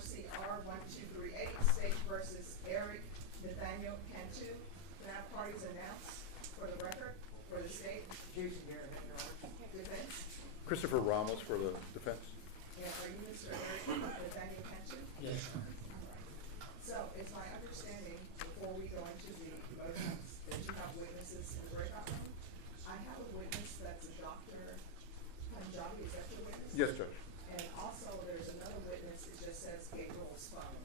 CR 1238, State versus Erik Cantu. Can I have parties announce for the record, for the state? Jason here, Your Honor. Defense? Christopher Ramos for the defense. And are you Mr. Erik Cantu? Yes, Your Honor. So it's my understanding, before we go into the motions, that you have witnesses in the breakout room. I have a witness that's a Dr. Punjabi, is that your witness? Yes, Judge. And also, there's another witness, it just says Gabriel's phone.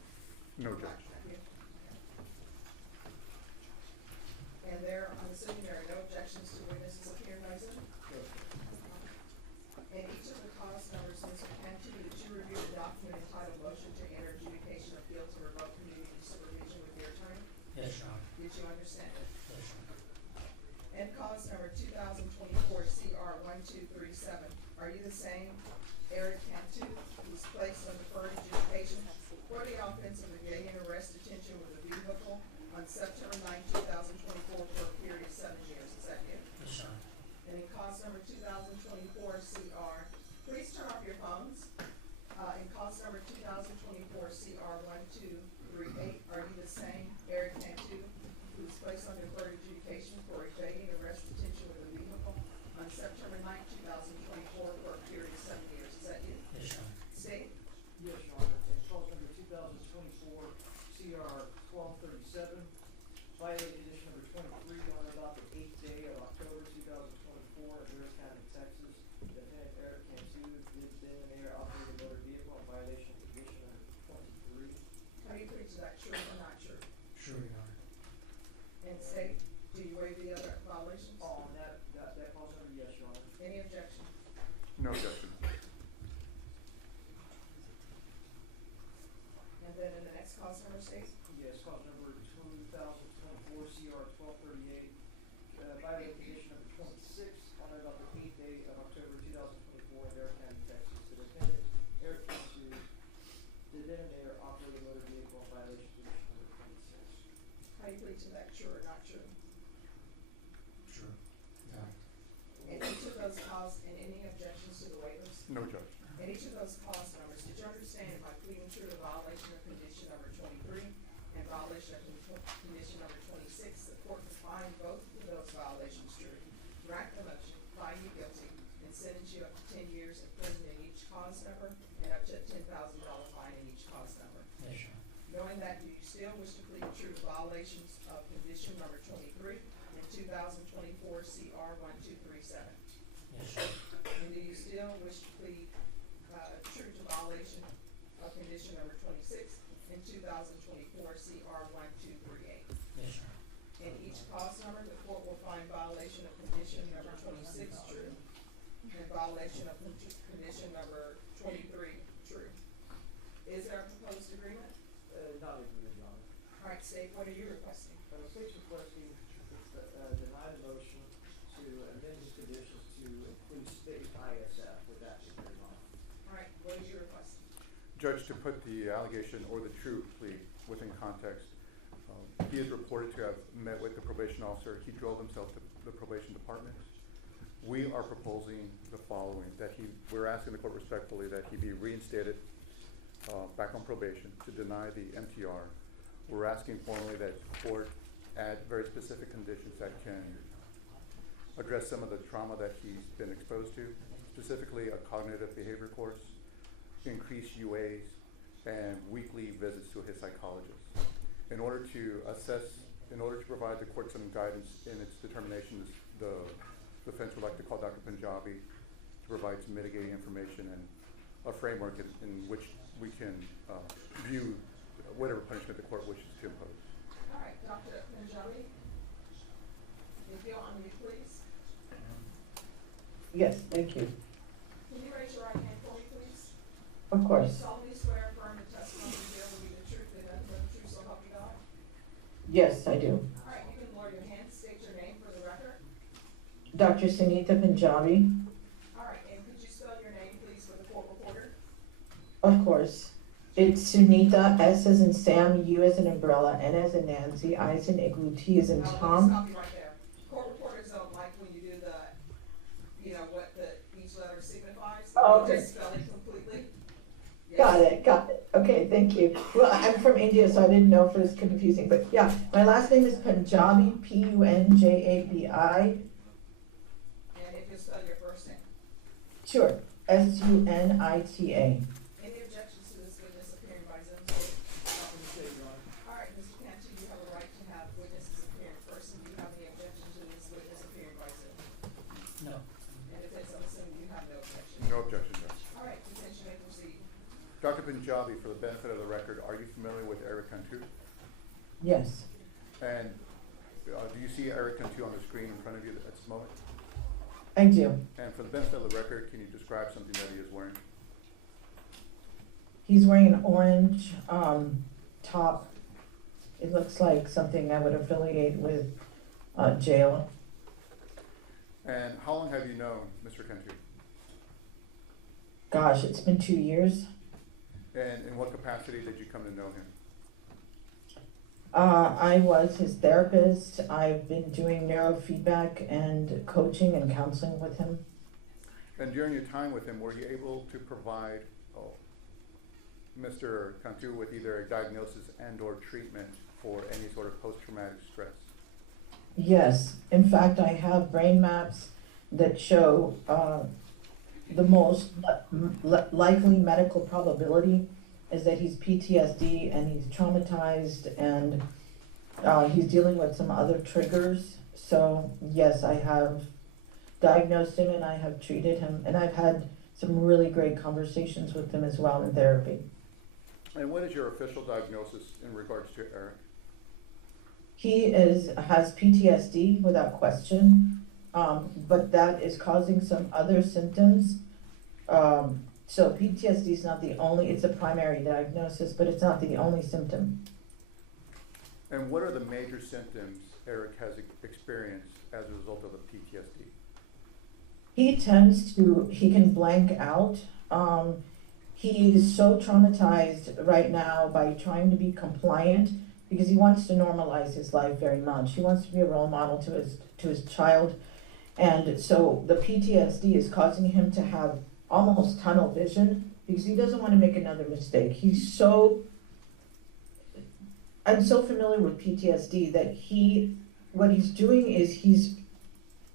No, Judge. And there, I'm assuming there are no objections to witnesses appearing present? And each of the cause numbers, Mr. Cantu, did you review the document entitled Motion to Enter Adjudication of Guilt to Revoke Community Supervision with your attorney? Yes, Your Honor. Did you understand it? Yes, Your Honor. And cause number 2024 CR 1237, are you the same Erik Cantu who's placed on deferred adjudication for the offense of evading arrest detention with a vehicle on September 9, 2024 for a period of 7 years? Is that you? Yes, Your Honor. And in cause number 2024 CR, please turn off your phones. In cause number 2024 CR 1238, are you the same Erik Cantu who's placed on deferred adjudication for evading arrest detention with a vehicle on September 9, 2024 for a period of 7 years? Is that you? Yes, Your Honor. State? Yes, Your Honor. And cause number 2024 CR 1237, violating condition number 23 on about the 8th day of October 2024 in Harris County, Texas. Defendant Erik Cantu did then and there operate a motor vehicle in violation of condition number 23. How do you plead to that, true or not true? Sure, Your Honor. And state, do you waive the other violations? On that cause number, yes, Your Honor. Any objection? No objection. And then in the next cause number, state? Yes, cause number 2024 CR 1238, violating condition number 26 on about the 8th day of October 2024 in Harris County, Texas. The defendant, Erik Cantu, did then and there operate a motor vehicle in violation of condition number 26. How do you plead to that, true or not true? Sure. Yeah. And each of those cause, and any objections to the waivers? No, Judge. And each of those cause numbers, did you understand by pleading true to violation of condition number 23 and violation of condition number 26, the court will find both of those violations true, grant the motion, find you guilty, and sentence you up to 10 years in prison in each cause number and up to a $10,000 fine in each cause number? Yes, Your Honor. Knowing that, do you still wish to plead true to violations of condition number 23 and 2024 CR 1237? Yes, Your Honor. And do you still wish to plead true to violation of condition number 26 and 2024 CR 1238? Yes, Your Honor. In each cause number, the court will find violation of condition number 26 true and violation of condition number 23 true. Is there a proposed agreement? Not agreed, Your Honor. All right, state, what are you requesting? The state's requesting deny the motion to amend the conditions to include state ISF with that agreed on. All right, what is your request? Judge, to put the allegation or the true plea within context, he is reported to have met with the probation officer. He drove himself to the probation department. We are proposing the following, we're asking the court respectfully that he be reinstated back on probation, to deny the MTR. We're asking formally that the court add very specific conditions that can address some of the trauma that he's been exposed to, specifically a cognitive behavior course, increased UAs, and weekly visits to his psychologist. In order to provide the court some guidance in its determinations, the defense would like to call Dr. Punjabi to provide some mitigating information and a framework in which we can view whatever punishment the court wishes to impose. All right, Dr. Punjabi, if you'll unmute, please. Yes, thank you. Can you raise your right hand for me, please? Of You course. solemnly swear affirm the testimony you give will be the truth and nothing but the truth, so help you God? Yes, I do. All right, you can lower your hand, state your name for the record. Dr. Sunita Punjabi. All right, and could you spell your name, please, for the court reporter? Of course. It's Sunita, S as in Sam, U as in umbrella, N as in Nancy, I as in igloo, T as in Let me Tom. stop you right there. Court reporters don't like when you do the, what each letter signifies. Oh, You okay. just spell it completely. Got it. Okay, thank you. Well, I'm from India, so I didn't know if it was confusing, but yeah, my last name is Punjabi, Punjabi. And if you spell your first name. Sure, Sunita. Any objections to this witness appearing by Zoom? Not from the state, Your Honor. All right, Mr. Cantu, you have a right to have witnesses appear in person. Do you have any objection to this witness appearing by Zoom? No. And if it's on Zoom, you have no objection? No objection, Judge. All right, detention may proceed. Dr. Punjabi, for the benefit of the record, are you familiar with Erik Cantu? Yes, And do you see Erik Cantu on the screen in front of you at this moment? I do. And for the benefit of the record, can you describe something that he is wearing? He's wearing an orange top. It looks like something I would affiliate with jail. And how long have you known Mr. Cantu? Gosh, it's been 2 years. And in what capacity did you come to know him? I was his therapist. I've been doing neurofeedback and coaching and counseling with him. And during your time with him, were you able to provide Mr. Cantu with either a diagnosis and or treatment for any sort of post-traumatic stress? Yes, in fact, I have brain maps that show the most likely medical probability is that he's PTSD and he's traumatized and he's dealing with some other triggers. So yes, I have diagnosed him and I have treated him, and I've had some really great conversations with him as well in therapy. And what is your official diagnosis in regards to Erik? He has PTSD without question, but that is causing some other symptoms. So PTSD is not the only, it's a primary diagnosis, but it's not the only symptom. And what are the major symptoms Erik has experienced as a result of the PTSD? He can blank out. He's so traumatized right now by trying to be compliant because he wants to normalize his life very much. He wants to be a role model to his child. And so the PTSD is causing him to have almost tunnel vision because he doesn't want to make another mistake. I'm so familiar with PTSD that what he's doing is he's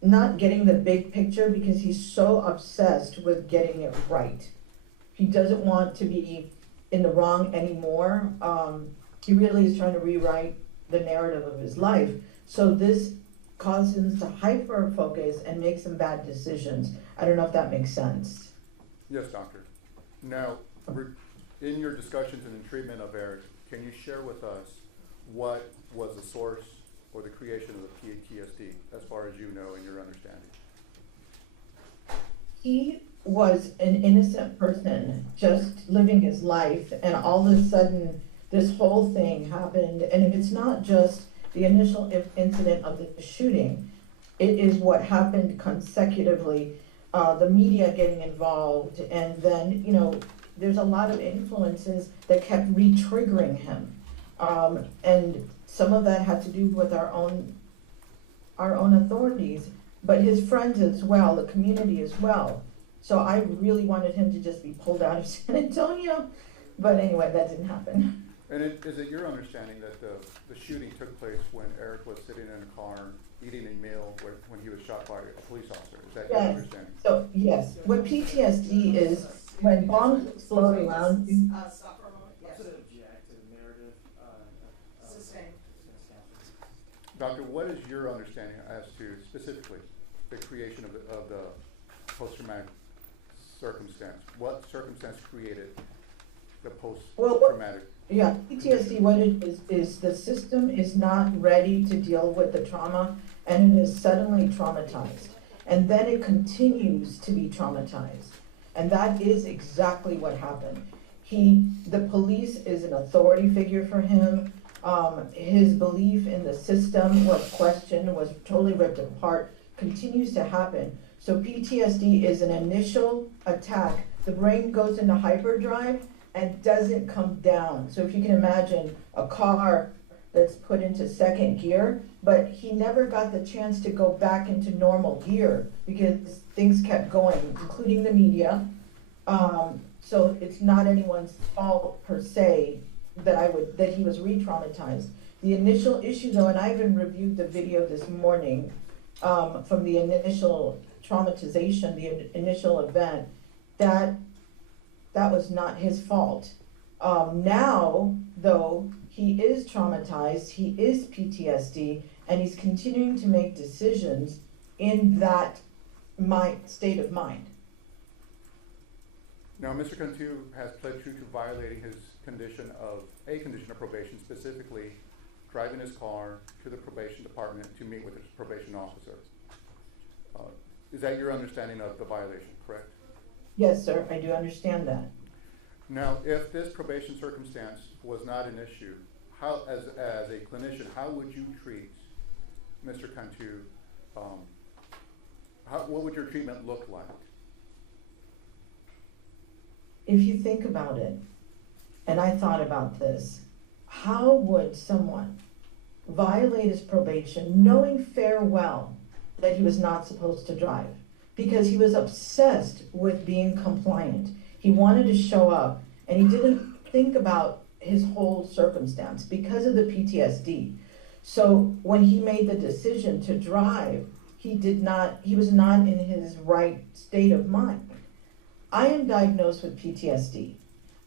not getting the big picture because he's so obsessed with getting it right. He doesn't want to be in the wrong anymore. He really is trying to rewrite the narrative of his life. So this causes him to hyper focus and make some bad decisions. I don't know if that makes sense. Yes, doctor. Now, in your discussions and in treatment of Erik, can you share with us what was the source or the creation of the PTSD, as far as you know and your understanding? He was an innocent person just living his life, and all of a sudden this whole thing happened. And if it's not just the initial incident of the shooting, it is what happened consecutively, the media getting involved, and then, there's a lot of influences that kept re-triggering him. And some of that had to do with our own authorities, but his friends as well, the community as well. So I really wanted him to just be pulled out of San Antonio, but anyway, that didn't happen. And is it your understanding that the shooting took place when Erik was sitting in a car eating a meal when he was shot by a police officer? Is that your understanding? So yes, what PTSD is, when bombs float around you. Stop for a moment. Yes. Sort of object to the narrative. Sustain. Doctor, what is your understanding as to specifically the creation of the post-traumatic circumstance? What circumstance created the post-traumatic? Yeah, PTSD, what it is the system is not ready to deal with the trauma, and it is suddenly traumatized. And then it continues to be traumatized. And that is exactly what happened. The police is an authority figure for him. His belief in the system was questioned, was totally ripped apart, continues to happen. So PTSD is an initial attack. The brain goes into hyperdrive and doesn't come down. So if you can imagine a car that's put into second gear, but he never got the chance to go back into normal gear because things kept going, including the media. So it's not anyone's fault per se that he was re-traumatized. The initial issue though, and I even reviewed the video this morning, from the initial traumatization, the initial event, that was not his fault. Now, though, he is traumatized, he is PTSD, and he's continuing to make decisions in that state of mind. Now, Mr. Cantu has pled true to violating his condition of probation, specifically driving his car to the probation department to meet with his probation officer. Is that your understanding of the violation, correct? Yes, sir, I do understand that. Now, if this probation circumstance was not an issue, how, as a clinician, how would you treat Mr. Cantu? What would your treatment look like? If you think about it, and I thought about this, how would someone violate his probation knowing fair well that he was not supposed to drive? Because he was obsessed with being compliant. He wanted to show up, and he didn't think about his whole circumstance because of the PTSD. So when he made the decision to drive, he was not in his right state of mind. I am diagnosed with PTSD.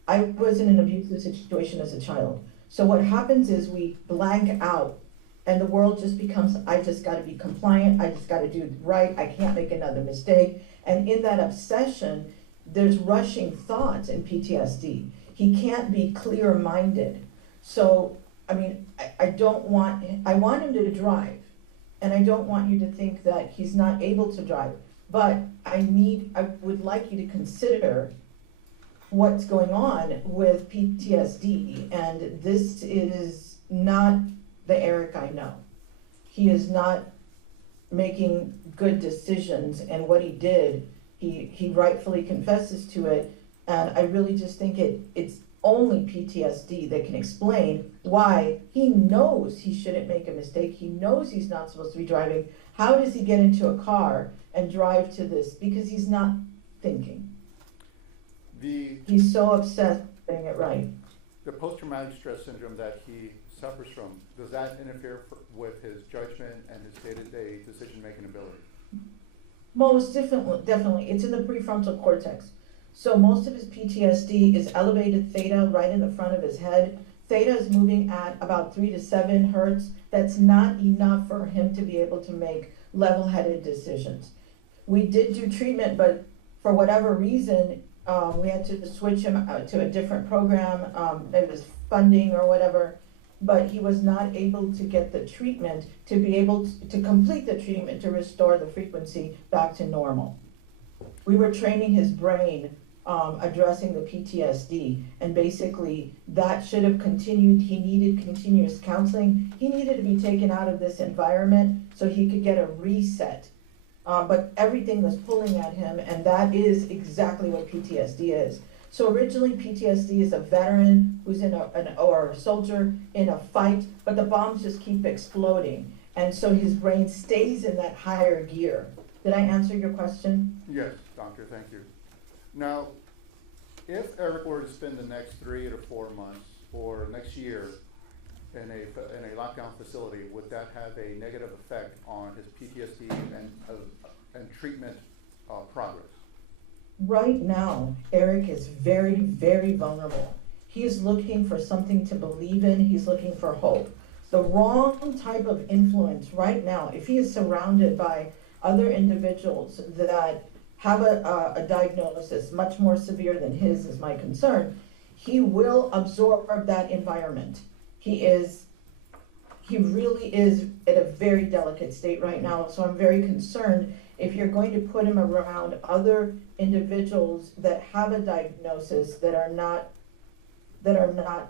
I was in an abusive situation as a child. So what happens is we blank out and the world just becomes, I just gotta be compliant, I just gotta do it right, I can't make another mistake. And in that obsession, there's rushing thoughts in PTSD. He can't be clear-minded. So, I mean, I want him to drive. And I don't want you to think that he's not able to drive. But I would like you to consider what's going on with PTSD. And this is not the Erik I know. He is not making good decisions, and what he did, he rightfully confesses to it, and I really just think it's only PTSD that can explain why he knows he shouldn't make a mistake. He knows he's not supposed to be driving. How does he get into a car and drive to this? Because he's not thinking. He's so obsessed with getting it right. The post-traumatic stress syndrome that he suffers from, does that interfere with his judgment and his day-to-day decision-making ability? Most definitely. It's in the prefrontal cortex. So most of his PTSD is elevated theta right in the front of his head. Theta is moving at about 3 to 7 hertz. That's not enough for him to be able to make level-headed decisions. We did do treatment, but for whatever reason, we had to switch him to a different program. It was funding or whatever, but he was not able to get the treatment to be able to complete the treatment to restore the frequency back to normal. We were training his brain, addressing the PTSD, and basically that should have continued. He needed continuous counseling. He needed to be taken out of this environment so he could get a reset. But everything was pulling at him, and that is exactly what PTSD is. So originally PTSD is a veteran who's or a soldier in a fight, but the bombs just keep exploding. And so his brain stays in that higher gear. Did I answer your question? Yes, doctor, thank you. Now, if Erik were to spend the next 3 to 4 months or next year in a lockdown facility, would that have a negative effect on his PTSD and treatment progress? Right now, Erik is very, very vulnerable. He is looking for something to believe in. He's looking for hope. The wrong type of influence right now, if he is surrounded by other individuals that have a diagnosis much more severe than his is my concern, he will absorb that environment. He really is at a very delicate state right now, so I'm very concerned if you're going to put him around other individuals that have a diagnosis that are not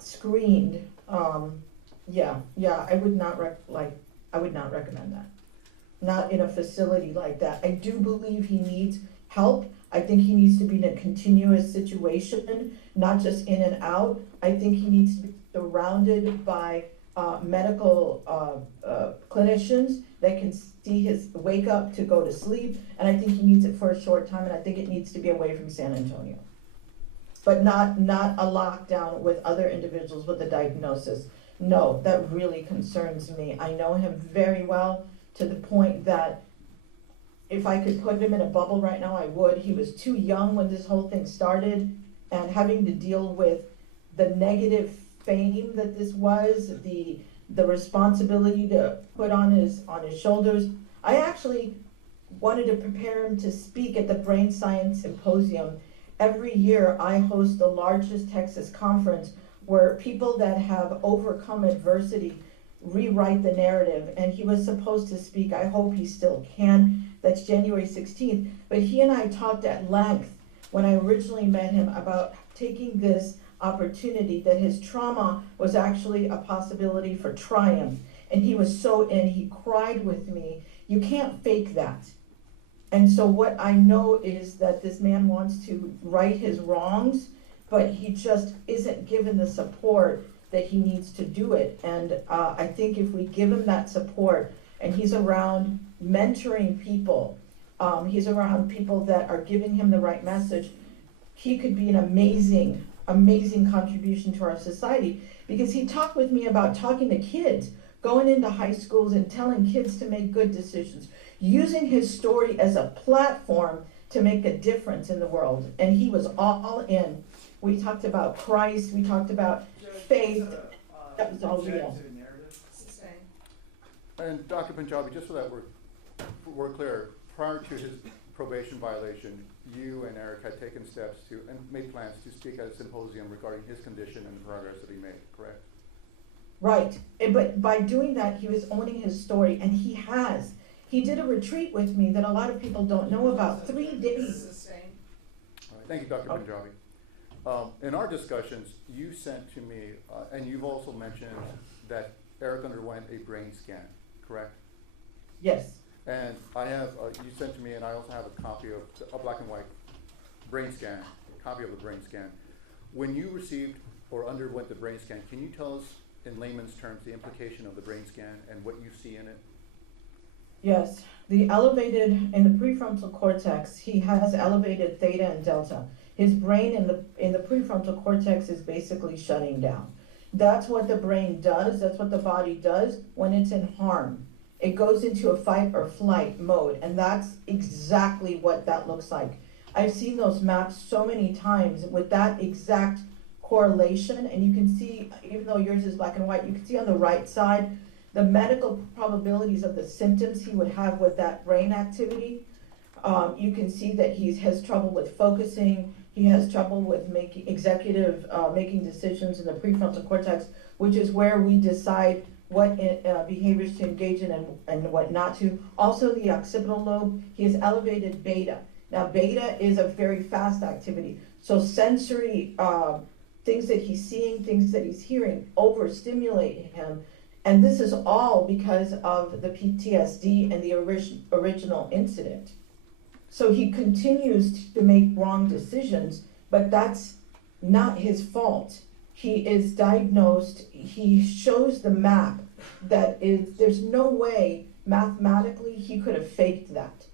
screened. I would not recommend that. Not in a facility like that. I do believe he needs help. I think he needs to be in a continuous situation, not just in and out. I think he needs to be surrounded by medical clinicians that can see his wake up to go to sleep, and I think he needs it for a short time, and I think it needs to be away from San Antonio. but not a lockdown with other individuals with a diagnosis. No, that really concerns me. I know him very well, to the point that if I could put him in a bubble right now, I would. He was too young when this whole thing started, and having to deal with the negative fame that this was, the responsibility to put on his shoulders. I actually wanted to prepare him to speak at the Brain Science Symposium. Every year I host the largest Texas conference where people that have overcome adversity rewrite the narrative, and he was supposed to speak. I hope he still can. That's January 16th. But he and I talked at length when I originally met him about taking this opportunity, that his trauma was actually a possibility for triumph. And he was so in, he cried with me. You can't fake that. And so what I know is that this man wants to right his wrongs, but he just isn't given the support that he needs to do it. And I think if we give him that support, and he's around mentoring people, he's around people that are giving him the right message, he could be an amazing contribution to our society. Because he talked with me about talking to kids, going into high schools and telling kids to make good decisions, using his story as a platform to make a difference in the world. And he was all in. We talked about Christ, we talked about faith. That was all real. Sustained. And Dr. Punjabi, just so that we're clear, prior to his probation violation, you and Erik had taken steps to, and made plans to speak at a symposium regarding his condition and the progress that he made, correct? Right, but by doing that, he was owning his story, and he has. He did a retreat with me that a lot of people don't know about, 3 days. Sustained. All right, thank you, Dr. Punjabi. In our discussions, you sent to me, and you've also mentioned that Erik underwent a brain scan, correct? Yes, And I have, you sent to me, and I also have a copy of a black and white brain scan, a copy of the brain scan. When you received or underwent the brain scan, can you tell us in layman's terms the implication of the brain scan and what you see in it? yes. The elevated, in the prefrontal cortex, he has elevated theta and delta. His brain in the prefrontal cortex is basically shutting down. That's what the brain does, that's what the body does when it's in harm. It goes into a fight or flight mode, and that's exactly what that looks like. I've seen those maps so many times with that exact correlation, and you can see, even though yours is black and white, you can see on the right side the medical probabilities of the symptoms he would have with that brain activity. You can see that he has trouble with focusing, he has trouble with making decisions in the prefrontal cortex, which is where we decide what behaviors to engage in and what not to. Also the occipital lobe, he has elevated beta. Now beta is a very fast activity. So sensory things that he's seeing, things that he's hearing, overstimulate him. And this is all because of the PTSD and the original incident. So he continues to make wrong decisions, but that's not his fault. He is diagnosed, he shows the map that there's no way mathematically he could have faked that.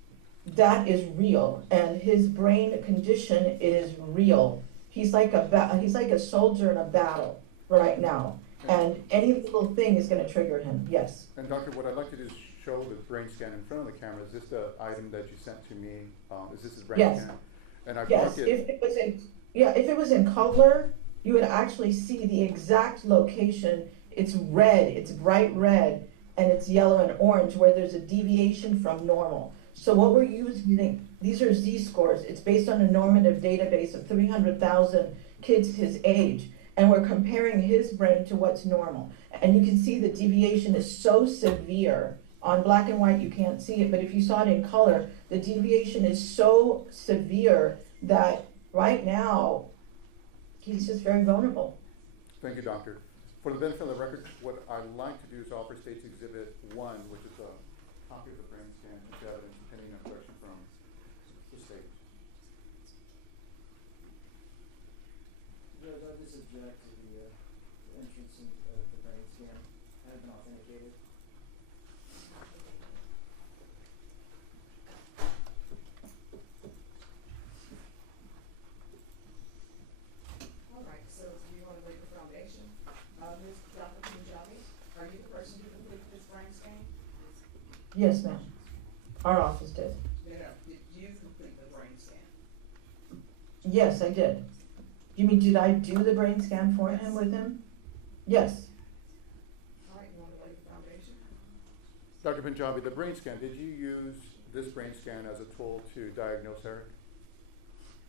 That is real, and his brain condition is real. He's like a soldier in a battle right now, and any little thing is going to trigger him. Yes. And doctor, what I'd like to do is show the brain scan in front of the camera. Is this the item that you sent to me? Is this his brain Yes. scan? And I've Yes. marked it. If it was in color, you would actually see the exact location. It's red, it's bright red, and it's yellow and orange where there's a deviation from normal. So what we're using, these are Z-scores. It's based on a normative database of 300,000 kids his age. And we're comparing his brain to what's normal. And you can see the deviation is so severe. On black and white, you can't see it, but if you saw it in color, the deviation is so severe that right now, he's just very vulnerable. Thank you, doctor. For the benefit of the record, what I'd like to do is offer State's Exhibit 1, which is a copy of the brain scan into evidence pending a correction from the state. Judge, I just object to the entrance of the brain scan. Has been authenticated. Yes, ma'am. Our office did. No, did you complete the brain scan? Yes, I did. You mean, did I do the brain scan for him with him? Yes. All right, you wanna lay the foundation? Dr. Punjabi, the brain scan, did you use this brain scan as a tool to diagnose Eric?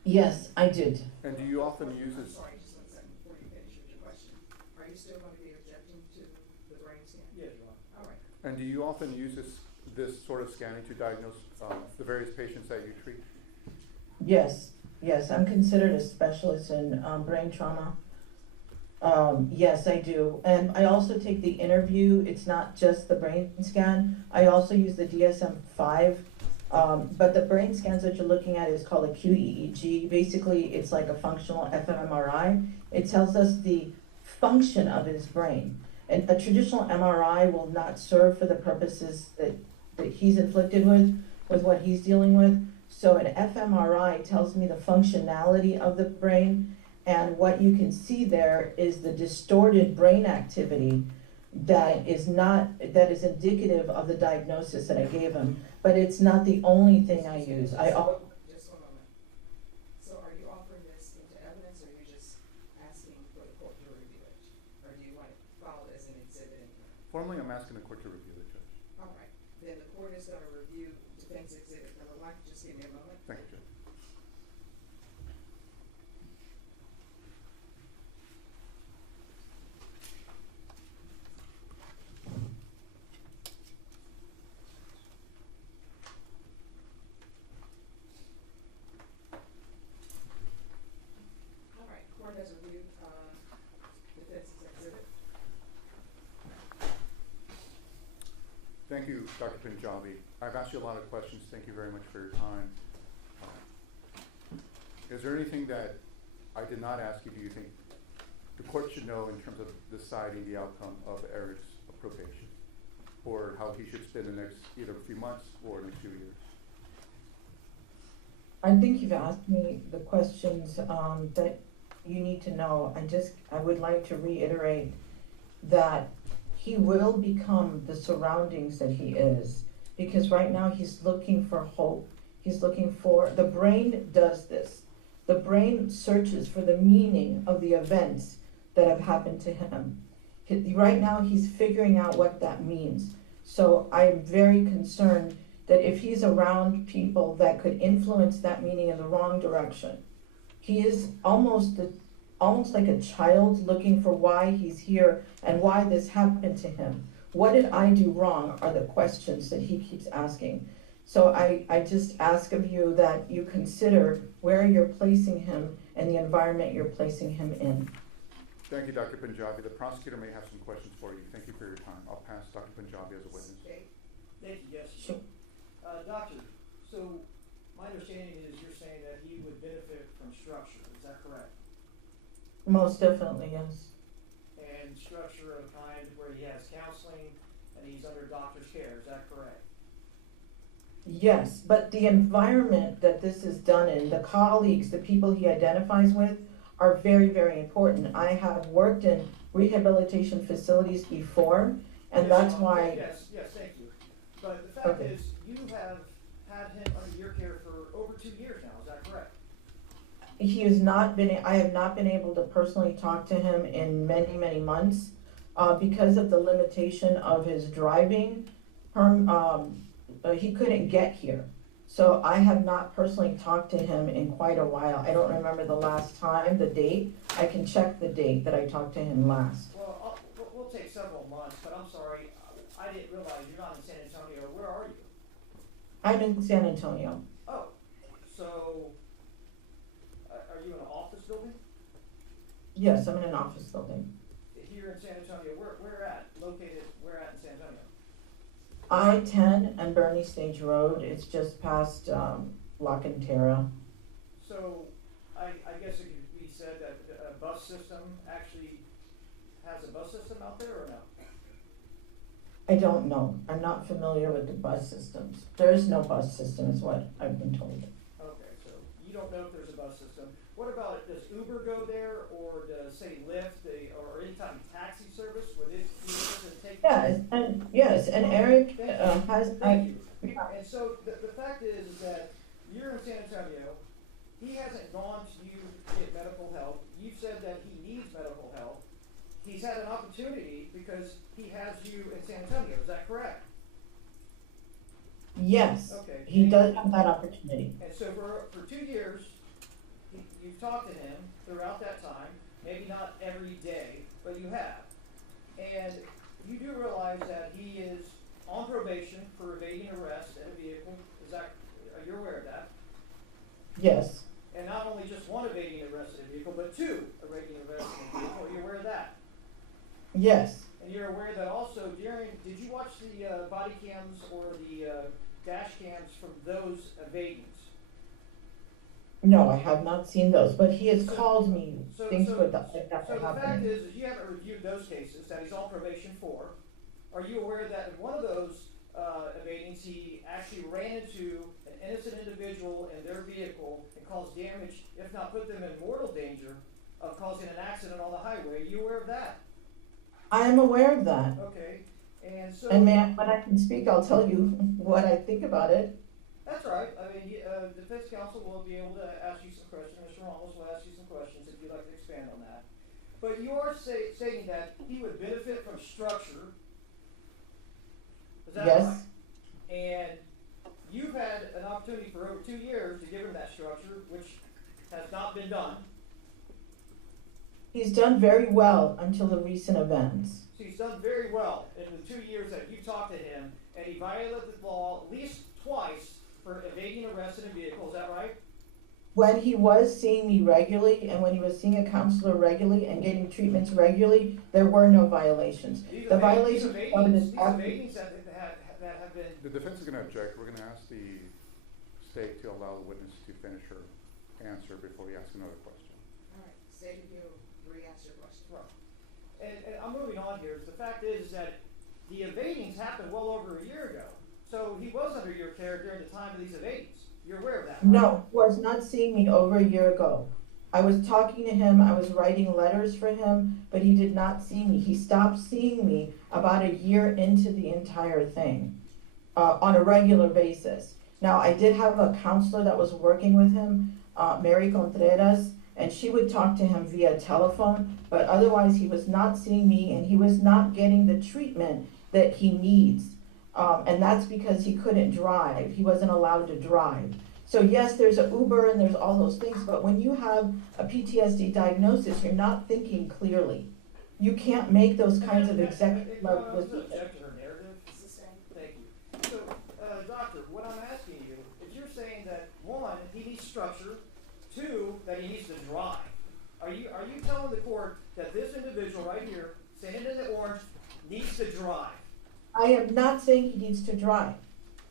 Yes, I did. And do you often use I'm this? sorry, just 1 second before you finish with your question. Are you still gonna be objecting to the brain scan? Yes, Your Honor. All right. And do you often use this sort of scanning to diagnose the various patients that you treat? Yes, yes, I'm considered a specialist in brain trauma. Yes, I do. And I also take the interview. It's not just the brain scan. I also use the DSM-5. But the brain scans that you're looking at is called a QEEG. Basically, it's like a functional fMRI. It tells us the function of his brain. And a traditional MRI will not serve for the purposes that he's inflicted with what he's dealing with. So an fMRI tells me the functionality of the brain, and what you can see there is the distorted brain activity that is indicative of the diagnosis that I gave him. But it's not the only thing I use. Just 1 moment. So are you offering this into evidence, or are you just asking for the court to review it? Or do you want it filed as an exhibit in here? Formally, I'm asking the court to review the judge. All right, then the court is gonna review defense exhibit number 1. Just give me a moment. Thank you, Judge. All right, court has reviewed, defense's exhibit. Thank you, Dr. Punjabi. I've asked you a lot of questions. Thank you very much for your time. Is there anything that I did not ask you, do you think the court should know in terms of deciding the outcome of Eric's probation? Or how he should spend the next either few months or next few years? I think you've asked me the questions that you need to know. I would like to reiterate that he will become the surroundings that he is. Because right now he's looking for hope. The brain does this. The brain searches for the meaning of the events that have happened to him. Right now he's figuring out what that means. So I'm very concerned that if he's around people that could influence that meaning in the wrong direction, he is almost like a child looking for why he's here and why this happened to him. What did I do wrong are the questions that he keeps asking. So I just ask of you that you consider where you're placing him and the environment you're placing him in. Thank you, Dr. Punjabi. The prosecutor may have some questions for you. Thank you for your time. I'll pass Dr. Punjabi as a witness. Okay. Thank you, yes. Sure. Doctor, so my understanding is you're saying that he would benefit from structure, is that correct? Most definitely, yes. And structure of kind where he has counseling and he's under doctor's care, is that correct? Yes, but the environment that this is done in, the colleagues, the people he identifies with, are very, very important. I have worked in rehabilitation facilities before, and Yes, that's why. Yes, thank you. But the fact Okay. is, you have had him under your care for over 2 years now, is that correct? I have not been able to personally talk to him in many, many months, because of the limitation of his driving. He couldn't get here. So I have not personally talked to him in quite a while. I don't remember the last time, the date. I can check the date that I talked to him last. Well, we'll take several months, but I'm sorry, I didn't realize you're not in San Antonio. Where are you? I'm in San Antonio. Oh, so, are you in an office building? Yes, I'm in an office building. Here in San Antonio, where at? Located, where at in San Antonio? I-10 and Bernie Stage Road. It's just past La Cantera. So, I guess it could be said that a bus system actually has a bus system out there or no? I don't know. I'm not familiar with the bus systems. There is no bus system is what I've been told. Okay, so you don't know if there's a bus system them, what about, does Uber go there, or does, say, Lyft, or any type of taxi service, would it be able to take? Yes, and Eric, Thank you. has, Thank you. yeah. And so the fact is that you're in San Antonio, he hasn't gone to you to get medical help, you've said that he needs medical help, he's had an opportunity because he has you in San Antonio, is that correct? Yes, Okay. he does have that opportunity. And so for 2 years, you've talked to him throughout that time, maybe not every day, but you have. And you do realize that he is on probation for evading arrest in a vehicle, are you aware of that? Yes, And not only just one evading arrest in a vehicle, but 2 evading arrests in a vehicle, are you aware of that? yes, And you're aware that also did you watch the body cams or the dash cams from those evadings? no, I have not seen those, but he has So- called me, so- things so- with that So the fact happening. is you haven't reviewed those cases that he's on probation for. Are you aware that in one of those evadings, he actually ran into an innocent individual in their vehicle and caused damage, if not put them in mortal danger of causing an accident on the highway? Are you aware of that? I am aware of that, Okay, and so. and when I can speak, I'll tell you what I think about it. That's right. I mean, defense counsel will be able to ask you some questions. Mr. Ramos will ask you some questions if you'd like to expand on that. But you are stating that he would benefit from structure. Is that Yes. right? And you've had an opportunity for over 2 years to give him that structure, which has not been done. He's done very well until the recent events. So he's done very well in the 2 years that you talked to him, and he violated the law at least twice for evading arrest in a vehicle. Is that right? When he was seeing me regularly and when he was seeing a counselor regularly and getting treatments regularly, there were no violations. These The evadings- violations these started evadings after. that have been. The defense is gonna object. We're gonna ask the state to allow the witness to finish her answer before we ask another question. All right, state if you re-answer your question. Right. And I'm moving on here. The fact is that the evadings happened well over a year ago. So he was under your care during the time of these evadings. You're aware of that, right? No, he was not seeing me over a year ago. I was talking to him, I was writing letters for him, but he did not see me. He stopped seeing me about a year into the entire thing, on a regular basis. Now, I did have a counselor that was working with him, Mary Contreras, and she would talk to him via telephone, but otherwise he was not seeing me and he was not getting the treatment that he needs. And that's because he couldn't drive. He wasn't allowed to drive. So yes, there's a Uber and there's all those things, but when you have a PTSD diagnosis, you're not thinking clearly. You can't make those kinds of executive level Object decisions. to her narrative. It's the same. Thank you. So, doctor, what I'm asking you is you're saying that 1, he needs structure, 2, that he needs to drive. Are you telling the court that this individual right here, standing in the orange, needs to drive? I am not saying he needs to drive.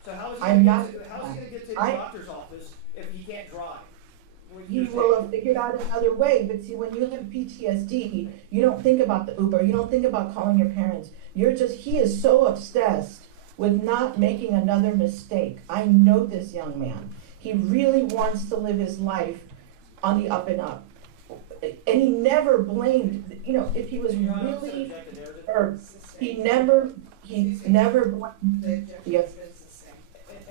So how is he I'm gonna not- get to the I- doctor's office if he can't drive? Well, He you're will saying- have figured out another way, but see, when you have PTSD, you don't think about the Uber, you don't think about calling your parents. He is so obsessed with not making another mistake. I know this young man. He really wants to live his life on the up and up. And he never blamed, if he was Your Honor, really, subject to narrative. or It's the same. he never blamed. The objection Yes. is the same.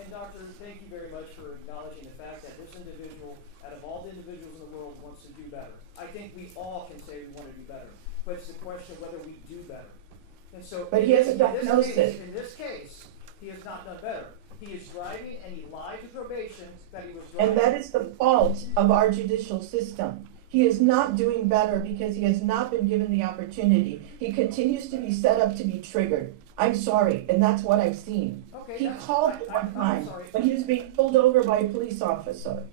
And doctor, thank you very much for acknowledging the fact that this individual, out of all the individuals in the world, wants to do better. I think we all can say we want to do better, but it's the question of whether we do better. And so, But he has a diagnosis. In this case, he has not done better. He is driving and he lied to probation that he was driving. And that is the fault of our judicial system. He is not doing better because he has not been given the opportunity. He continues to be set up to be triggered. I'm sorry, and that's what I've seen. Okay, He that's- called I'm one time sorry. when he was being pulled over by a police officer.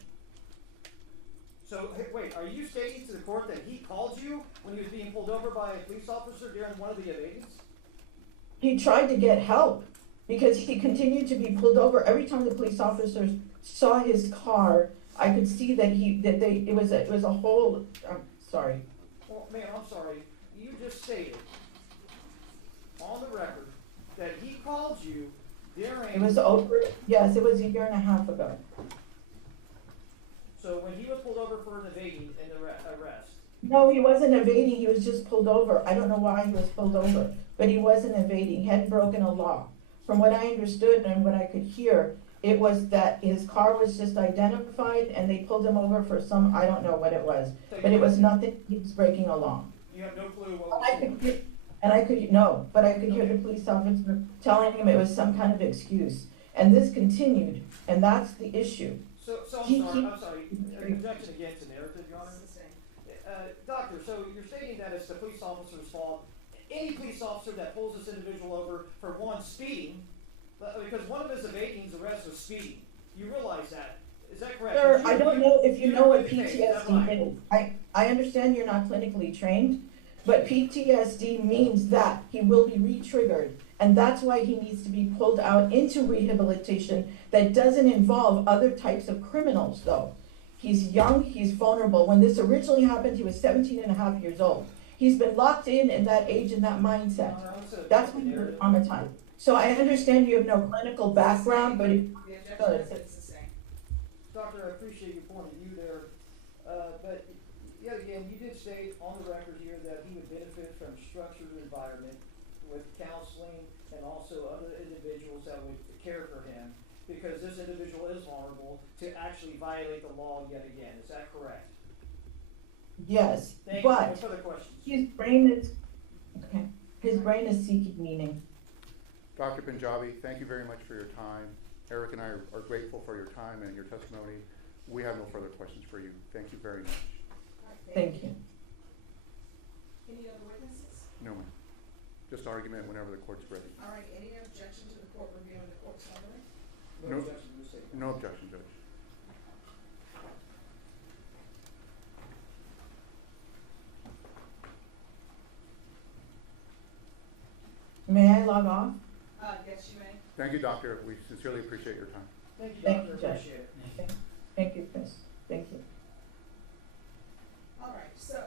So, hey, wait, are you stating to the court that he called you when he was being pulled over by a police officer during one of the evadings? He tried to get help because he continued to be pulled over. Every time the police officers saw his car, I could see that it was a whole, I'm sorry. Well, ma'am, I'm sorry. You just stated on the record that he called you during. It was over, yes, it was a year and a half ago. So So when he was pulled over for an evading in the arrest, No, he wasn't evading, he was just pulled over. I don't know why he was pulled over, but he wasn't evading, he hadn't broken a law. From what I understood and what I could hear, it was that his car was just identified and they pulled him over for some, I don't know what it was. But it was nothing, he was breaking a law. you have no clue what But was I going could on. hear, and I could, no, but I could hear the police officer telling him it was some kind of excuse. And this continued, and that's the issue. So He- I'm sorry, objection against the narrative, Your Honor. It's the same. Doctor, so you're stating that it's the police officer's fault. Any police officer that pulls this individual over for one, speeding, because one of his evadings arrest was speeding. You realize that? Is that correct? Sir, I don't know if you know what Okay, that's fine. PTSD is. I understand you're not clinically trained, but PTSD means that he will be re-triggered. And that's why he needs to be pulled out into rehabilitation that doesn't involve other types of criminals, though. He's young, he's vulnerable. When this originally happened, he was 17 and a half years old. He's been locked in that age and that mindset. That's when you're traumatized. So I understand you have no clinical background, but it, The objection is it's the same. Doctor, I appreciate your point of view there, but yet again, you did state on the record here that he would benefit from structured environment with counseling and also other individuals that would care for him, because this individual is vulnerable to actually violate the law yet again. Is that correct? yes, Thank you. No but further questions. his brain is, okay, his brain is seeking meaning. Dr. Punjabi, thank you very much for your time. Eric and I are grateful for your time and your testimony. We have no further questions for you. Thank you very much. All right, Thank you. Any other witnesses? No, ma'am. Just argument whenever the court's ready. All right, any objection to the court reviewing the court summary? No. objection to the statement. No objection, Judge. May I log off? Yes, you may. Thank you, Doctor. We sincerely appreciate your time. Thank you, Thank Doctor. you, Judge. Appreciate it. Thank you, Chris. Thank you. All right, so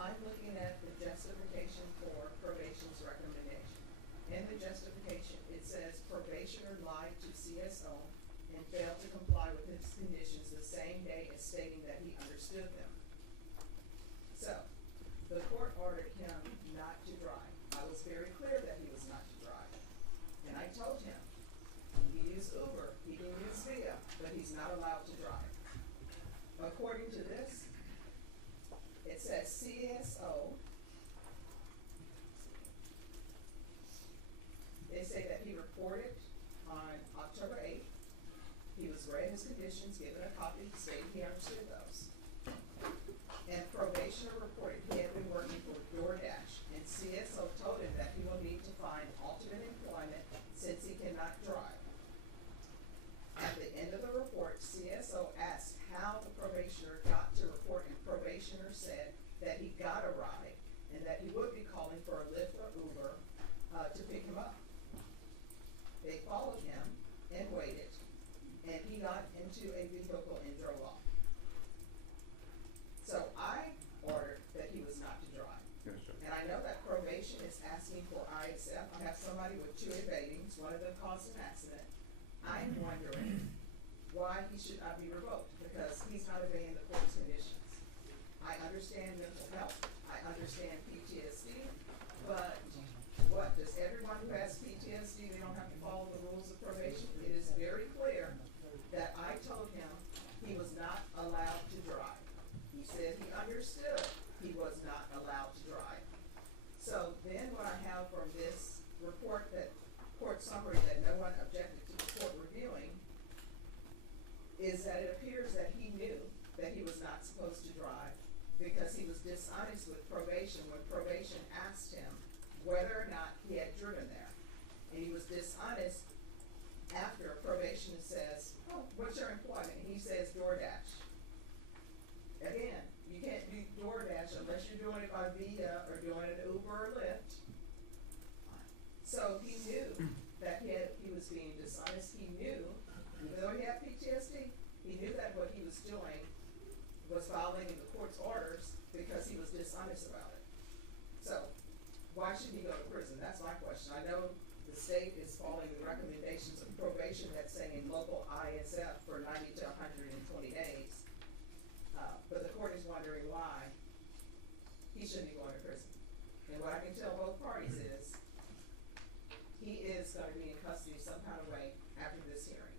I'm looking at the justification for probation's recommendation. In the justification, it says probationer lied to CSO and failed to comply with his conditions the same day as stating that he understood them. So, the court ordered him not to drive. I was very clear that he was not to drive. And I told him, he can use Uber, he can use Via, but he's not allowed to drive. According to this, it says CSO. They say that he reported on October 8th. He was read his conditions, given a copy, stating he understood those. And probationer reported he had been working for DoorDash, and CSO told him that he will need to find alternate employment since he cannot drive. At the end of the report, CSO asked how the probationer got to report, and probationer said that he got a ride and that he would be calling for a Lyft or Uber to pick him up. They followed him and waited, and he got into a vehicle and drove off. So I ordered that he was not to drive. Yes, Judge. And I know that probation is asking for ISF. I have somebody with 2 evadings, one of them caused an accident. I'm wondering why he should not be revoked, because he's not obeying the court's conditions. I understand mental health, I understand PTSD, but what, does everyone who has PTSD, they don't have to follow the rules of probation? It is very clear that I told him he was not allowed to drive. He said he understood he was not allowed to drive. So then what I have from this report, that court summary that no one objected to the court reviewing, is that it appears that he knew that he was not supposed to drive because he was dishonest with probation when probation asked him whether or not he had driven there. And he was dishonest after probation says, oh, what's your employment? And he says DoorDash. Again, you can't do DoorDash unless you're doing it by Via or doing it Uber or Lyft. So he knew that he was being dishonest. He knew, even though he had PTSD, he knew that what he was doing was violating the court's orders because he was dishonest about it. So why should he go to prison? That's my question. I know the state is following the recommendations of probation that's saying local ISF for 90 to 120 days. But the court is wondering why he shouldn't be going to prison. And what I can tell both parties is, he is gonna be in custody some kind of way after this hearing.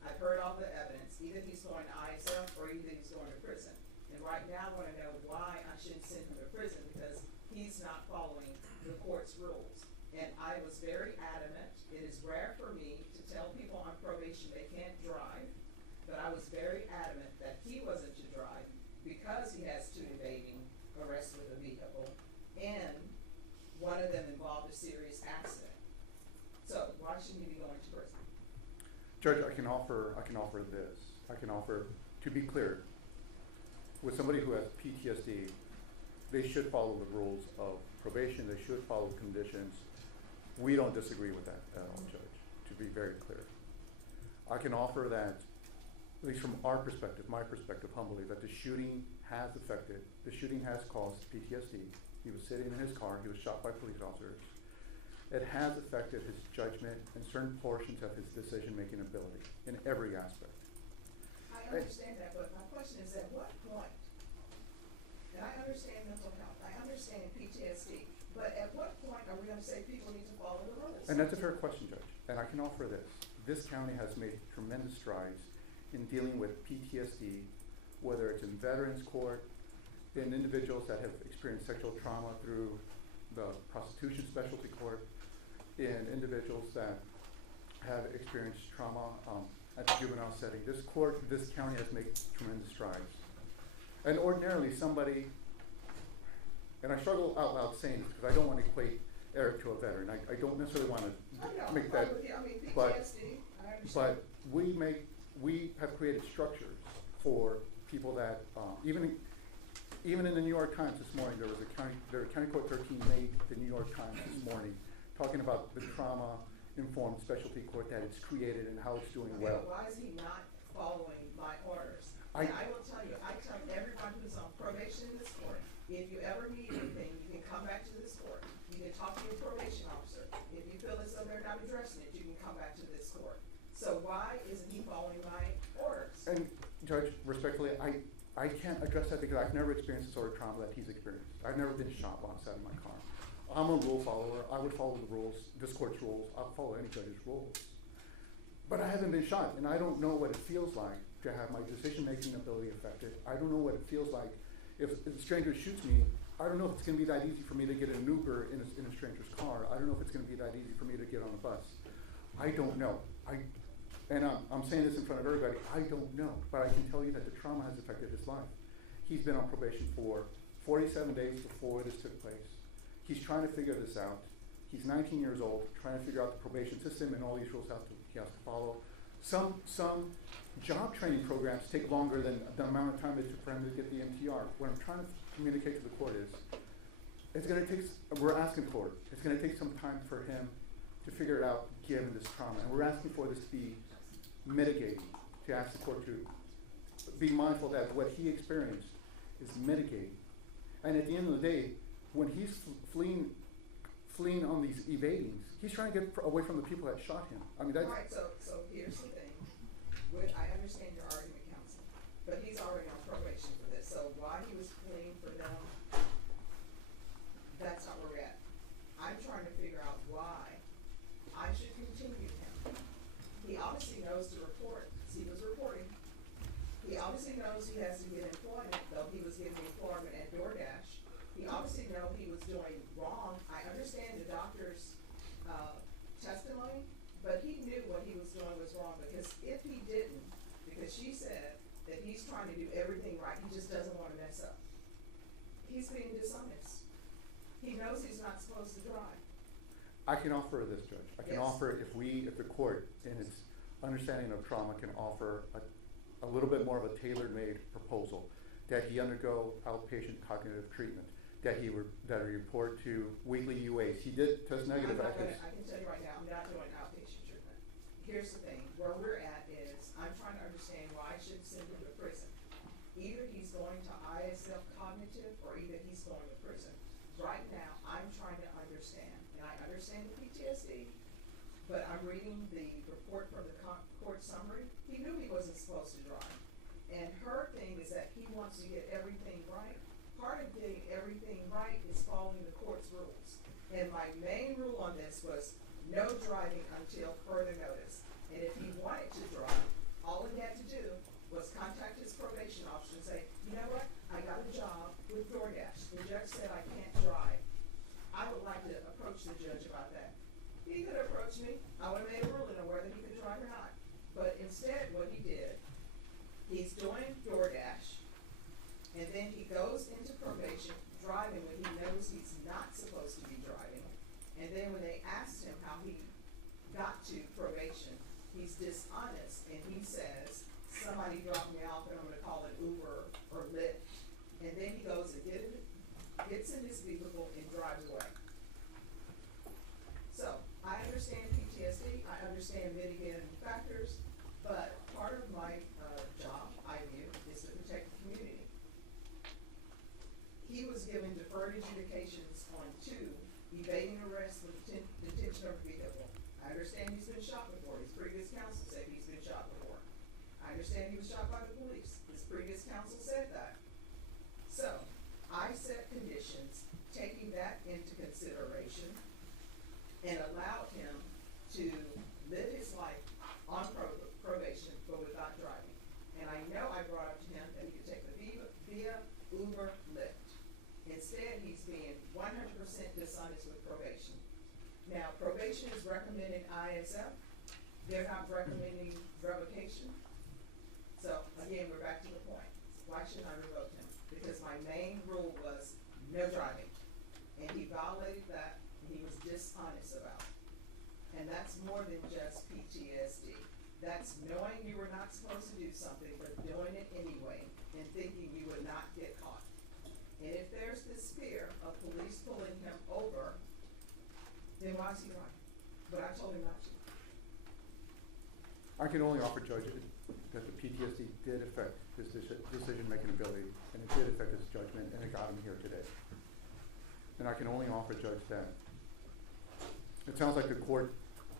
I've heard all the evidence, either he's going to ISF or either he's going to prison. And right now I wanna know why I shouldn't send him to prison, because he's not following the court's rules. And I was very adamant, it is rare for me to tell people on probation they can't drive, but I was very adamant that he wasn't to drive because he has 2 evading arrests with a vehicle, and one of them involved a serious accident. So why shouldn't he be going to prison? Judge, I can offer this. I can offer, to be clear, with somebody who has PTSD, they should follow the rules of probation, they should follow conditions. We don't disagree with that at all, Judge, to be very clear. I can offer that, at least from our perspective, my perspective humbly, that the shooting has caused PTSD. He was sitting in his car, he was shot by police officers. It has affected his judgment and certain portions of his decision-making ability in every aspect. I understand that, but my question is, at what point, and I understand mental health, I understand PTSD, but at what point are we gonna say people need to follow the rules? And that's a fair question, Judge, and I can offer this. This county has made tremendous strides in dealing with PTSD, whether it's in veterans court, in individuals that have experienced sexual trauma through the prostitution specialty court, in individuals that have experienced trauma at the juvenile setting. This county has made tremendous strides. And ordinarily somebody, and I struggle out loud saying this because I don't want to equate Eric to a veteran. I don't necessarily want to make that, PTSD, I understand. but we have created structures for people that, even in the New York Times this morning, County Court 13 made the New York Times this morning talking about the trauma-informed specialty court that it's created and how it's doing well. Why is he not following my orders? And I will tell you, I tell everyone who's on probation in this court, if you ever need anything, you can come back to this court. You can talk to your probation officer. If you feel as though they're not addressing it, you can come back to this court. So why isn't he following my orders? And Judge, respectfully, I can't address that because I've never experienced the sort of trauma that he's experienced. I've never been shot while inside of my car. I'm a rule follower. I would follow the rules, this court's rules. I'll follow any judge's rules. But I haven't been shot, and I don't know what it feels like to have my decision-making ability affected. I don't know what it feels like if a stranger shoots me. I don't know if it's going to be that easy for me to get an Uber in a stranger's car. I don't know if it's going to be that easy for me to get on a bus. I don't know. I'm saying this in front of everybody. I don't know, but I can tell you that the trauma has affected his life. He's been on probation for 47 days before this took place. He's trying to figure this out. He's 19 years old, trying to figure out the probation system and all these rules he has to follow. Some job training programs take longer than the amount of time it took for him to get the MTR. What I'm trying to communicate to the court is, we're asking for it. It's going to take some time for him to figure it out given this trauma. And we're asking for this to be mitigated, to ask the court to be mindful that what he experienced is mitigated. And at the end of the day, when he's fleeing on these evadings, he's trying to get away from the people that shot him. I mean, that's... All right, so here's the thing. I understand your argument, counsel, but he's already on probation for this, so why he was fleeing for them, that's not where we're at. I'm trying to figure out why I should continue him. He obviously knows to report, because he was reporting. He obviously knows he has to get employment, though he was getting employment at DoorDash. He obviously knew he was doing wrong. I understand the doctor's testimony, but he knew what he was doing was wrong, because if he didn't, because she said that he's trying to do everything right, he just doesn't want to mess up. He's being dishonest. He knows he's not supposed to drive. I can offer this, Judge. I can Yes. offer, if the court, in its understanding of trauma, can offer a little bit more of a tailor-made proposal, that he undergo outpatient cognitive treatment, that he report to weekly UAs. He did test negative. I can tell you right now, I'm not doing outpatient treatment. Here's the thing, where we're at is, I'm trying to understand why I should send him to prison. Either he's going to ISF cognitive, or either he's going to prison. Right now, I'm trying to understand, and I understand the PTSD, but I'm reading the report from the court summary. He knew he wasn't supposed to drive. And her thing is that he wants to get everything right. Part of getting everything right is following the court's rules. And my main rule on this was no driving until further notice. And if he wanted to drive, all he had to do was contact his probation officer and say, you know what, I got a job with DoorDash. The judge said I can't drive. I would like to approach the judge about that. He could approach me. I would have made a ruling on whether he could drive or not. But instead, what he did, he's doing DoorDash, and then he goes into probation driving when he knows he's not supposed to be driving. And then when they asked him how he got to probation, he's dishonest, and he says, somebody dropped me off and I'm gonna call an Uber or Lyft. And then he goes and gets in his vehicle and drives away. So, I understand PTSD, I understand mitigating factors, but part of my job, I view, is to protect the community. He was given deferred adjudications on 2, evading arrest with detention of a vehicle. I understand he's been shot before. His previous counsel said he's been shot before. I understand he was shot by the police. His previous counsel said that. So, I set conditions, taking that into consideration, and allowed him to live his life on probation, but without driving. And I know I brought up to him that he could take the via Uber, Lyft. Instead, he's being 100% dishonest with probation. Now, probation is recommending ISF. They're not recommending revocation. So, again, we're back to the point. Why should I revoke him? Because my main rule was no driving. And he violated that, and he was dishonest about it. And that's more than just PTSD. That's knowing you were not supposed to do something, but doing it anyway, and thinking you would not get caught. And if there's this fear of police pulling him over, then why is he lying? But I told him not to. I can only offer Judge that the PTSD did affect his decision-making ability, and it did affect his judgment, and it got him here today. And I can only offer Judge that. It sounds like the court,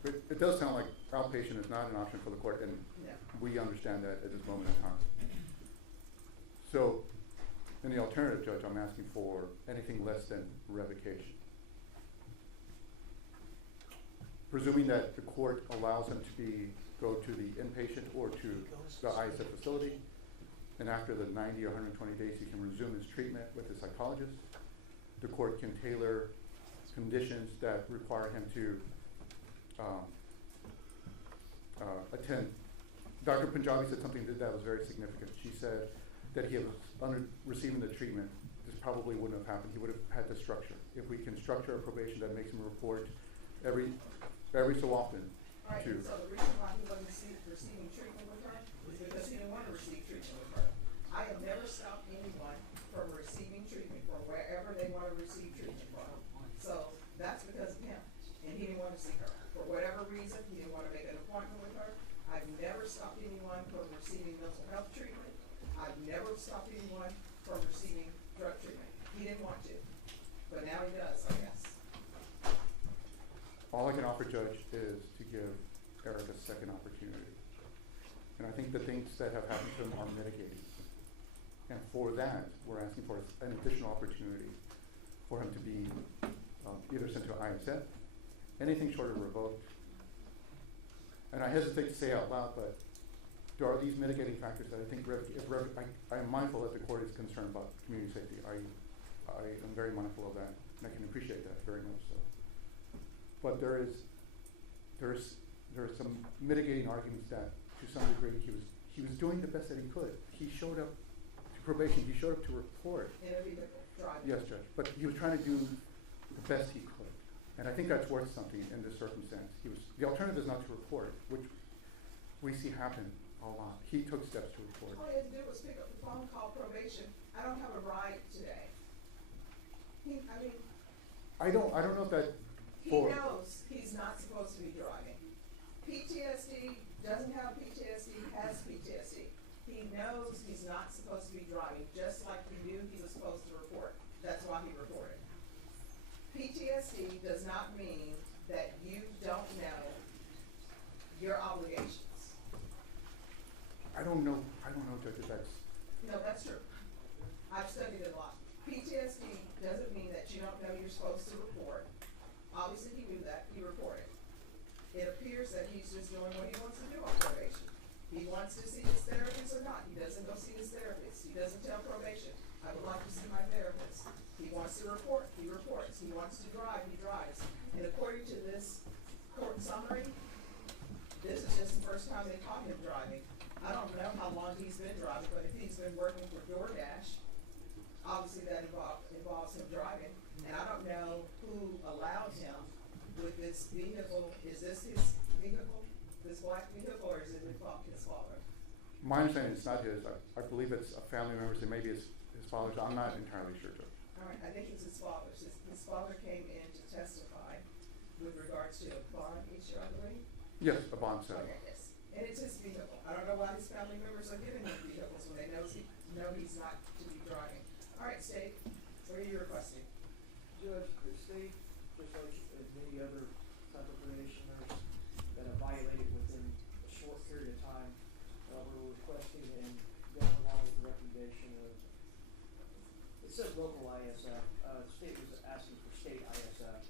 it does sound like outpatient is not an option for the court, and No. we understand that at this moment in time. So, in the alternative, Judge, I'm asking for anything less than revocation. Presuming that the court allows him to go to the inpatient or to the ISF facility, and after the 90 or 120 days, he can resume his treatment with his psychologist. The court can tailor conditions that require him to attend. Dr. Punjabi said something that was very significant. She said that he was receiving the treatment, this probably wouldn't have happened. He would have had the structure. If we can structure a probation that makes him report every so often All right, to. so the reason why he wasn't receiving treatment with her is because he didn't want to receive treatment with her. I have never stopped anyone from receiving treatment from wherever they want to receive treatment from. So that's because of him, and he didn't want to see her. For whatever reason, he didn't want to make an appointment with her. I've never stopped anyone from receiving mental health treatment. I've never stopped anyone from receiving drug treatment. He didn't want to, but now he does, I guess. All I can offer, Judge, is to give Erik a second opportunity. And I think the things that have happened to him are mitigating. And for that, we're asking for an additional opportunity for him to be either sent to ISF, anything short of revoked. And I hesitate to say out loud, but there are these mitigating factors that I think I am mindful that the court is concerned about community safety. I am very mindful of that, and I can appreciate that very much so. But there are some mitigating arguments that, to some degree, he was doing the best that he could. He showed up to probation. He showed up to report. In a vehicle, driving. Yes, Judge. But he was trying to do the best he could, and I think that's worth something in this circumstance. The alternative is not to report, which we see happen a lot. He took steps to report. All he had to do was pick up the phone, call probation. I don't have a ride today. I don't know if that. He knows he's not supposed to be driving. PTSD, doesn't have PTSD, has PTSD. He knows he's not supposed to be driving, just like he knew he was supposed to report. That's why he reported. PTSD does not mean that you don't know your obligations. I don't know, Judge, if that's, No, that's true. I've studied it a lot. PTSD doesn't mean that you don't know you're supposed to report. Obviously, he knew that, he reported. It appears that he's just doing what he wants to do on probation. He wants to see his therapist or not. He doesn't go see his therapist. He doesn't tell probation, I would like to see my therapist. He wants to report, he reports. He wants to drive, he drives. And according to this court summary, this is just the first time they caught him driving. I don't know how long he's been driving, but if he's been working for DoorDash, obviously that involves him driving. And I don't know who allowed him with this vehicle. Is this his vehicle, this black vehicle, or is it his father? my understanding it's not his. I believe it's a family member's, it may be his father's. I'm not entirely sure, Judge. All right, I think it's his father's. His father came in to testify with regards to a bond issue, I believe. Yes, a bond settlement. Okay, yes. And it's his vehicle. I don't know why his family members are giving him vehicles when they know he's not to be driving. All right, State, what are you requesting? Judge, the state, just like many other type of probationers that have violated within a short period of time, we're requesting and going along with the recommendation of, it says local ISF, the state was asking for state ISF,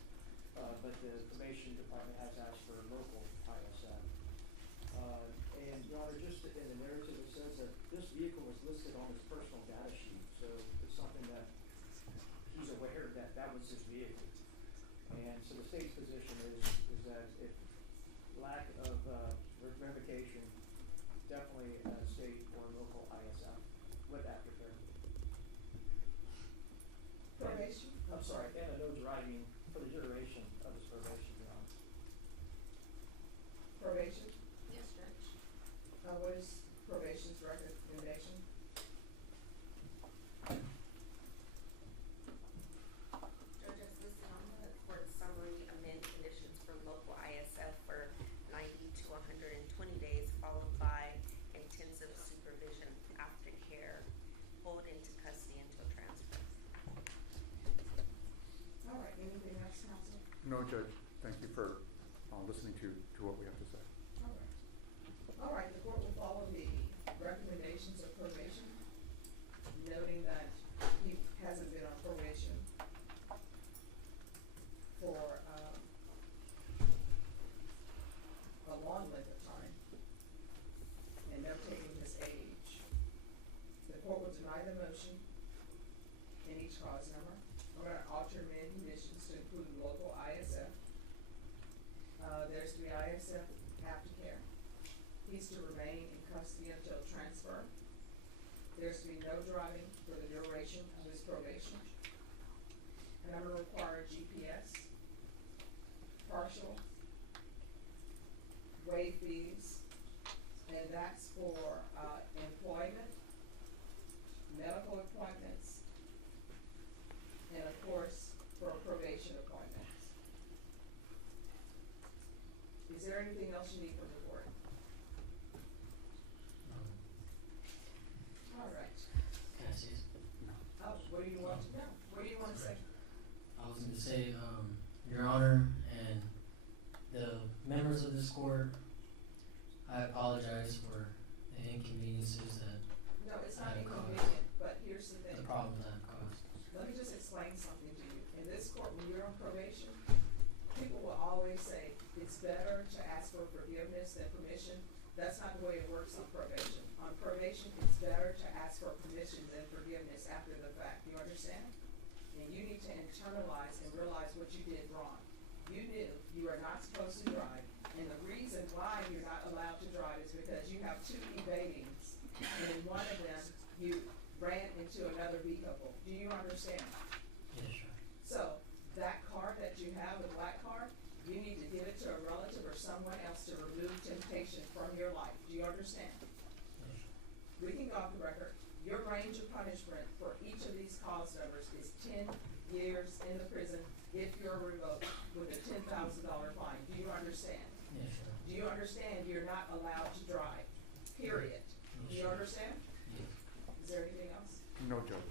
but the probation department has asked for local ISF. And Your Honor, just in the narrative, it says that this vehicle was listed on his personal data sheet, so it's something that he's aware that that was his vehicle. And so the state's position is that if lack of revocation, definitely state or local ISF with aftercare. Probation? I'm sorry, and a no driving for the duration of his probation, Your Honor. Probation? Yes, Judge. What is probation's recommendation? Judge, as listed on the court summary, amend conditions for local ISF for 90 to 120 days, followed by intensive supervision, aftercare, hold into custody until transfer. All right, anything else, counsel? No, Judge, thank you for listening to what we have to say. All right. All right, the court will follow the recommendations of probation, noting that he hasn't been on probation for a long length of time, and notating his age. The court will deny the motion in each cause number. We're gonna alter amend conditions to include local ISF. There's to be ISF aftercare. He's to remain in custody until transfer. There's to be no driving for the duration of his probation. And I'm gonna require GPS, partial, waive fees, and that's for, employment, medical appointments, and of course, for probation appointments. Is there anything else you need from the board? All right. Can I say Oh, what do you want to know? What do you want to say? I was gonna say, Your Honor and the members of this court, I apologize for the inconveniences that No, it's not I have caused. inconvenient, but here's the thing. the problems I've caused. Let me just explain something to you. In this court, when you're on probation, people will always say, it's better to ask for forgiveness than permission. That's not the way it works on probation. On probation, it's better to ask for permission than forgiveness after the fact. Do you understand? And you need to internalize and realize what you did wrong. You knew you are not supposed to drive, and the reason why you're not allowed to drive is because you have two evadings, and in one of them, you ran into another vehicle. Do you understand? Yes, sir. So, that car that you have, the black car, you need to give it to a relative or someone else to remove temptation from your life. Do you understand? Yes, sir. We can go off the record. Your range of punishment for each of these cause numbers is 10 years in the prison if you're revoked with a $10,000 fine. Do you understand? Yes, sir. Do you understand you're not allowed to drive? Period. Do you understand? Yes. Is there anything else? No, Judge.